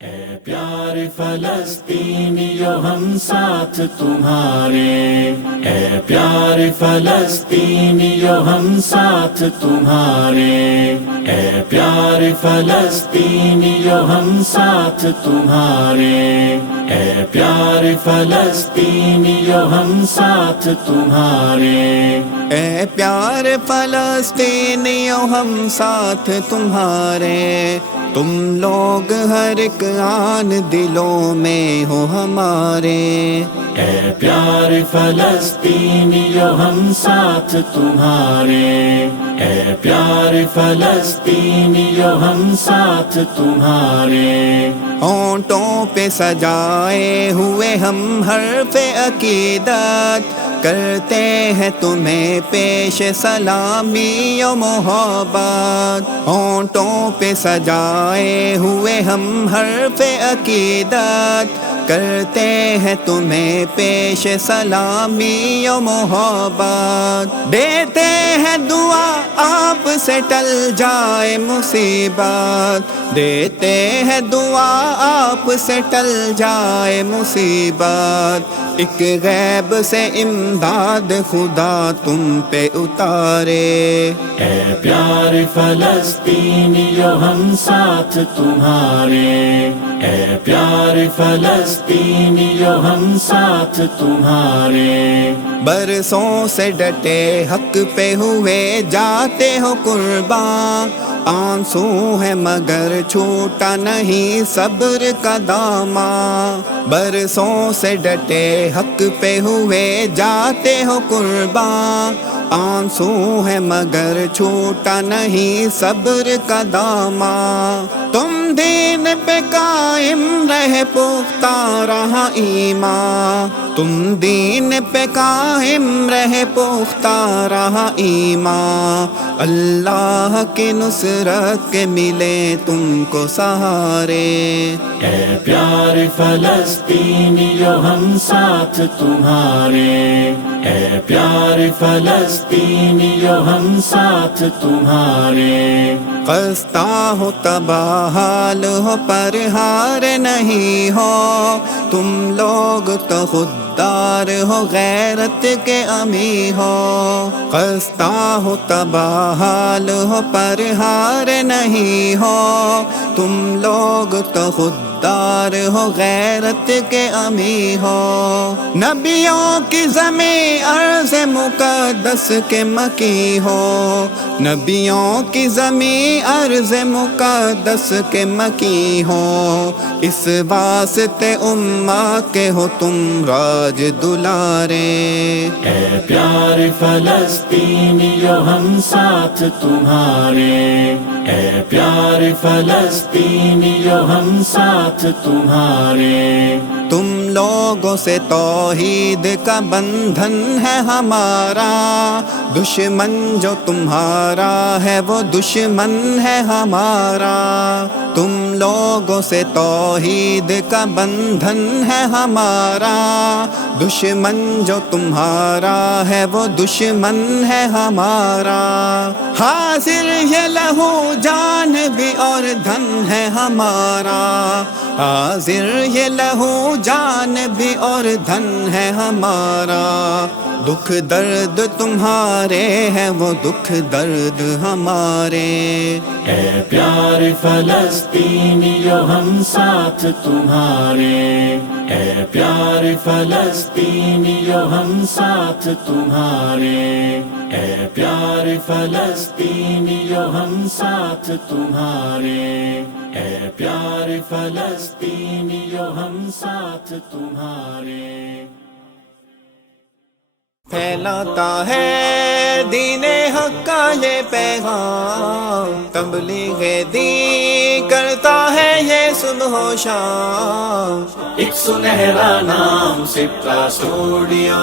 اے پیارے فلسطینیو ہم ساتھ تمہارے، اے پیارے فلسطینیو ہم ساتھ تمہارے، اے پیارے فلسطینیو ہم ساتھ تمہارے، اے پیارے فلسطینیو ہم ساتھ تمہارے، اے پیارے فلسطینیوں ہم ساتھ تمہارے، تم لوگ ہر ایک آن دلوں میں ہو ہمارے۔ اے پیارے فلسطینیو ہم ساتھ تمہارے، اے پیارے فلسطینیو ہم ساتھ تمہارے، ہونٹوں پہ سجائے ہوئے ہم حرف عقیدت کرتے ہیں تمہیں پیش سلامی و محبت۔ ہونٹوں پہ سجائے ہوئے ہم حرف عقیدت کرتے ہیں تمہیں پیش سلامی و محبت۔ دیتے ہیں دعا آپ سے ٹل جائے مصیبت، دیتے ہیں دعا آپ سے ٹل جائے مصیبت۔ ایک غیب سے امداد خدا تم پہ اتارے۔ اے پیارے فلسطینیو ہم ساتھ تمہارے، اے پیارے فلسطینیو ہم ساتھ تمہارے، برسوں سے ڈٹے حق پہ ہوئے جاتے ہو قربان، آنسو ہے مگر چھوٹا نہیں صبر کا دامن۔ برسوں سے ڈٹے حق پہ ہوئے جاتے ہو قربان، آنسو ہے مگر چھوٹا نہیں صبر کا دامن۔ تم دین پہ قائم رہے پختہ رہا ایمان، تم دین پہ قائم رہے پختہ رہا ایمان۔ اللہ کی نصرت کے ملے تم کو سہارے۔ اے پیارے فلسطینیو ہم ساتھ تمہارے، اے پیارے فلسطینیو ہم ساتھ تمہارے، خستہ ہو تباہ حال ہو پر ہار نہیں ہو، تم لوگ تو خوددار ہو غیرت کے امی ہو۔ خستہ ہو تباہ حال ہو پر ہار نہیں ہو، تم لوگ تو خوددار ہو غیرت کے امی ہو۔ نبیوں کی زمین ارض مقدس کے مکی ہو، نبیوں کی زمین ارض مقدس کے مکی ہو، اس واسطے امت کے ہو تم راج دلارے۔ اے پیارے فلسطینیو ہم ساتھ تمہارے، اے پیارے فلسطینیو ہم ساتھ تمہارے، تم لوگوں سے توحید کا بندھن ہے ہمارا، دشمن جو تمہارا ہے وہ دشمن ہے ہمارا۔ تم لوگوں سے توحید کا بندھن ہے ہمارا، دشمن جو تمہارا ہے وہ دشمن ہے ہمارا۔ حاضر یہ لہو جان بھی اور دھن ہے ہمارا، حاضر یہ لہو جان بھی اور دھن ہے ہمارا۔ دکھ درد تمہارے ہیں وہ دکھ درد ہمارے۔ اے پیارے فلسطینیو ہم ساتھ تمہارے، اے پیارے فلسطینیو ہم ساتھ تمہارے، اے پیارے فلسطینیو ہم ساتھ تمہارے، اے پیارے فلسطینیو ہم ساتھ تمہارے، پھیلاتا ہے دین حق کا یہ پیغام، تبلیغ دین کرتا ہے یہ صبح و شام۔ ایک سنہرا نام سپرا اسٹوڈیو۔